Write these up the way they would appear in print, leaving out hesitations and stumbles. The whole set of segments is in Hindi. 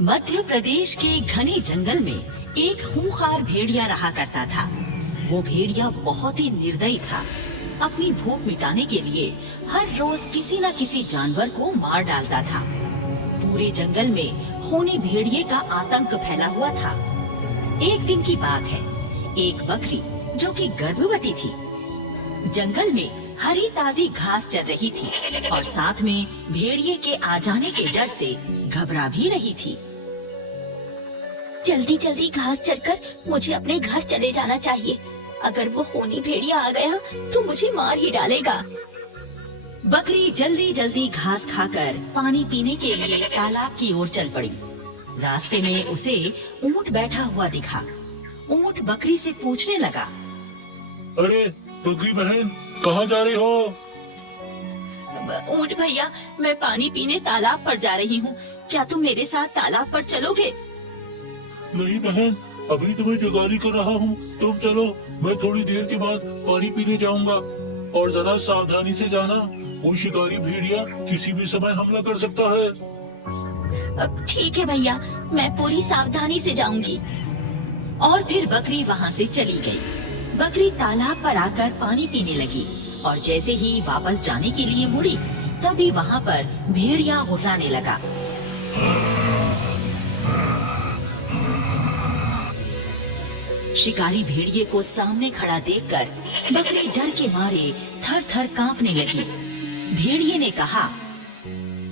मध्य प्रदेश के घने जंगल में एक खूंखार भेड़िया रहा करता था। वो भेड़िया बहुत ही निर्दयी था। अपनी भूख मिटाने के लिए हर रोज किसी न किसी जानवर को मार डालता था। पूरे जंगल में खूनी भेड़िए का आतंक फैला हुआ था। एक दिन की बात है, एक बकरी जो कि गर्भवती थी, जंगल में हरी ताजी घास चर रही थी और साथ में भेड़िए के आ जाने के डर से घबरा भी रही थी। जल्दी जल्दी घास चरकर मुझे अपने घर चले जाना चाहिए। अगर वो खूनी भेड़िया आ गया तो मुझे मार ही डालेगा। बकरी जल्दी जल्दी घास खाकर पानी पीने के लिए तालाब की ओर चल पड़ी। रास्ते में उसे ऊंट बैठा हुआ दिखा। ऊंट बकरी से पूछने लगा, अरे बकरी बहन, कहाँ जा रही हो? ऊंट भैया, मैं पानी पीने तालाब पर जा रही हूँ। क्या तुम मेरे साथ तालाब पर चलोगे? नहीं बहन, अभी तुम्हें जुगाली कर रहा हूँ, तुम चलो। मैं थोड़ी देर के बाद पानी पीने जाऊंगा। और जरा सावधानी से जाना, वो शिकारी भेड़िया किसी भी समय हमला कर सकता है। अब ठीक है भैया, मैं पूरी सावधानी से जाऊंगी। और फिर बकरी वहाँ से चली गई। बकरी तालाब पर आकर पानी पीने लगी और जैसे ही वापस जाने के लिए मुड़ी, तभी वहाँ पर भेड़िया गुर्राने लगा। शिकारी भेड़िए को सामने खड़ा देखकर बकरी डर के मारे थर थर कांपने लगी। भेड़िए ने कहा,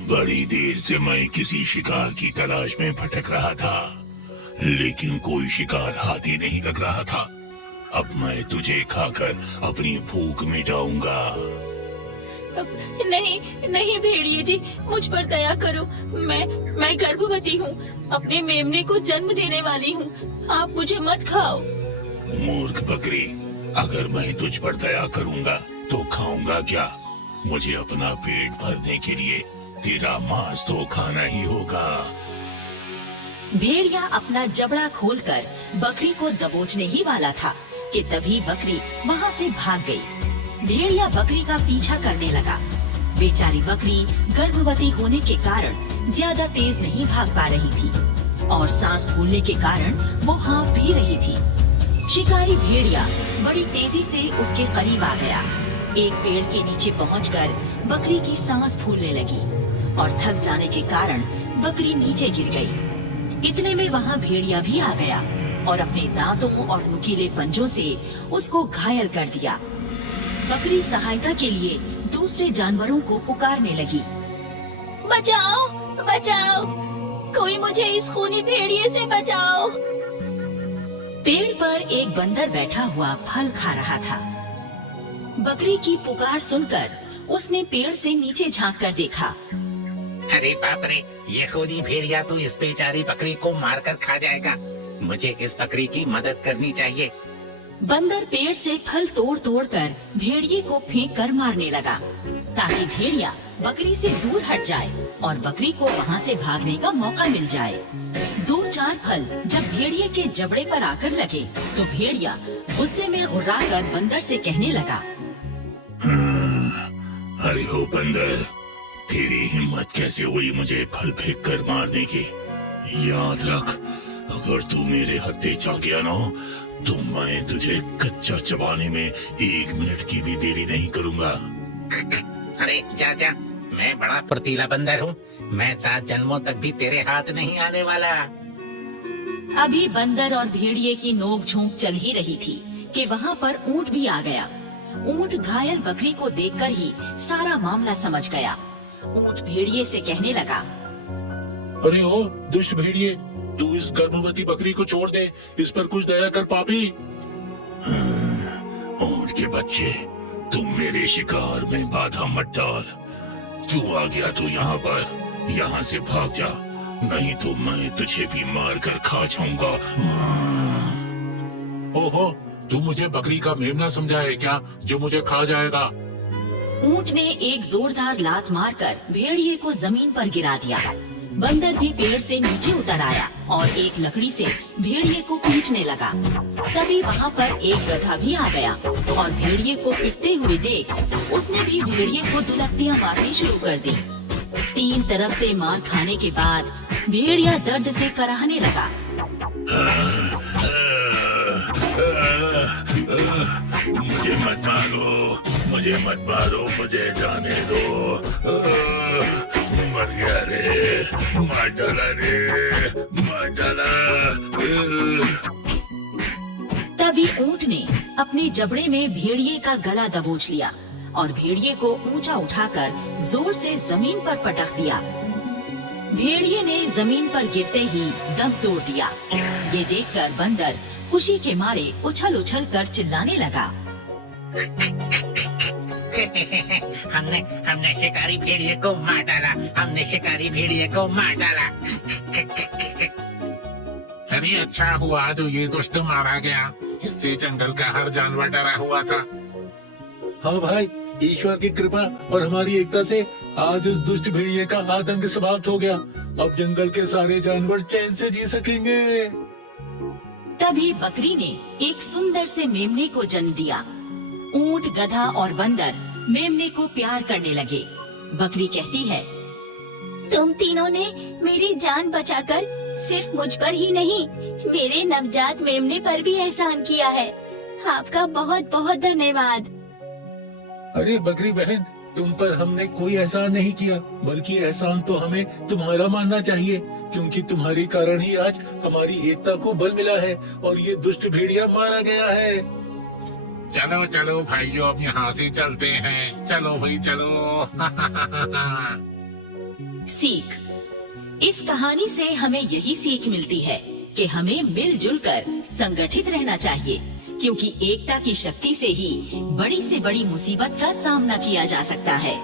बड़ी देर से मैं किसी शिकार की तलाश में भटक रहा था, लेकिन कोई शिकार हाथ ही नहीं लग रहा था। अब मैं तुझे खाकर अपनी भूख मिटाऊंगा। नहीं नहीं भेड़िए जी, मुझ पर दया करो। मैं गर्भवती हूँ, अपने मेमने को जन्म देने वाली हूँ। आप मुझे मत खाओ। मूर्ख बकरी, अगर मैं तुझ पर दया करूंगा तो खाऊंगा क्या? मुझे अपना पेट भरने के लिए तेरा मांस तो खाना ही होगा। भेड़िया अपना जबड़ा खोलकर बकरी को दबोचने ही वाला था कि तभी बकरी वहाँ से भाग गई। भेड़िया बकरी का पीछा करने लगा। बेचारी बकरी गर्भवती होने के कारण ज्यादा तेज नहीं भाग पा रही थी और सांस फूलने के कारण वो हाँफ भी रही थी। शिकारी भेड़िया बड़ी तेजी से उसके करीब आ गया। एक पेड़ के नीचे पहुंचकर बकरी की सांस फूलने लगी और थक जाने के कारण बकरी नीचे गिर गई। इतने में वहाँ भेड़िया भी आ गया और अपने दांतों और नुकीले पंजों से उसको घायल कर दिया। बकरी सहायता के लिए दूसरे जानवरों को पुकारने लगी, बचाओ बचाओ, कोई मुझे इस खूनी भेड़िए से बचाओ। पेड़ पर एक बंदर बैठा हुआ फल खा रहा था। बकरी की पुकार सुनकर उसने पेड़ से नीचे झांक कर देखा। अरे बाप रे, ये खूनी भेड़िया तो इस बेचारी बकरी को मारकर खा जाएगा। मुझे इस बकरी की मदद करनी चाहिए। बंदर पेड़ से फल तोड़ तोड़ कर भेड़िए को फेंक कर मारने लगा ताकि भेड़िया बकरी से दूर हट जाए और बकरी को वहाँ से भागने का मौका मिल जाए। दो चार फल जब भेड़िए के जबड़े पर आकर लगे तो भेड़िया गुस्से में गुर्राकर बंदर से कहने लगा, अरे हो बंदर, तेरी हिम्मत कैसे हुई मुझे फल फेंक कर मारने की? याद रख, अगर तू मेरे हत्थे चा गया ना तो मैं तुझे कच्चा चबाने में 1 मिनट की भी देरी नहीं करूंगा। अरे चाचा, मैं बड़ा फुर्तीला बंदर हूँ। मैं 7 जन्मों तक भी तेरे हाथ नहीं आने वाला। अभी बंदर और भेड़िए की नोक झोंक चल ही रही थी कि वहाँ पर ऊंट भी आ गया। ऊंट घायल बकरी को देखकर ही सारा मामला समझ गया। ऊंट भेड़िए से कहने लगा, अरे ओ दुष्ट भेड़िए, तू इस गर्भवती बकरी को छोड़ दे, इस पर कुछ दया कर पापी। ऊंट के बच्चे, तुम मेरे शिकार में बाधा मत डाल। क्यों आ गया तू यहाँ पर? यहाँ से भाग जा, नहीं तो मैं तुझे भी मार कर खा जाऊंगा। ओहो, तू मुझे बकरी का मेमना समझा है क्या, जो मुझे खा जाएगा? ऊंट ने एक जोरदार लात मारकर भेड़िए को जमीन पर गिरा दिया। बंदर भी पेड़ से नीचे उतर आया और एक लकड़ी से भेड़िए को पीटने लगा। तभी वहाँ पर एक गधा भी आ गया और भेड़िए को पिटते हुए देख उसने भी भेड़िए को दुलत्तियां मारनी शुरू कर दी। 3 तरफ से मार खाने के बाद भेड़िया दर्द से कराहने लगा। मुझे मत मारो, मुझे मत मारो, मुझे जाने दो। मर गया रे, मार डाला रे, मार डाला। तभी ऊंट ने अपने जबड़े में भेड़िए का गला दबोच लिया और भेड़िए को ऊंचा उठाकर जोर से जमीन पर पटक दिया। भेड़िए ने जमीन पर गिरते ही दम तोड़ दिया। ये देखकर बंदर खुशी के मारे उछल उछल कर चिल्लाने लगा। हमने शिकारी भेड़िए को मार डाला, हमने शिकारी भेड़िए को मार डाला। अरे अच्छा हुआ जो ये दुष्ट मारा गया, इससे जंगल का हर जानवर डरा हुआ था। हाँ भाई, ईश्वर की कृपा और हमारी एकता से आज उस दुष्ट भेड़िए का आतंक समाप्त हो गया। अब जंगल के सारे जानवर चैन से जी सकेंगे। तभी बकरी ने एक सुंदर से मेमने को जन्म दिया। ऊंट, गधा और बंदर मेमने को प्यार करने लगे। बकरी कहती है, तुम तीनों ने मेरी जान बचाकर सिर्फ मुझ पर ही नहीं, मेरे नवजात मेमने पर भी एहसान किया है। आपका बहुत बहुत धन्यवाद। अरे बकरी बहन, तुम पर हमने कोई एहसान नहीं किया, बल्कि एहसान तो हमें तुम्हारा मानना चाहिए, क्योंकि तुम्हारे कारण ही आज हमारी एकता को बल मिला है और ये दुष्ट भेड़िया मारा गया है। चलो चलो भाइयों, अब यहाँ से चलते हैं। चलो भाई चलो। सीख। इस कहानी से हमें यही सीख मिलती है कि हमें मिलजुल कर संगठित रहना चाहिए, क्योंकि एकता की शक्ति से ही बड़ी से बड़ी मुसीबत का सामना किया जा सकता है।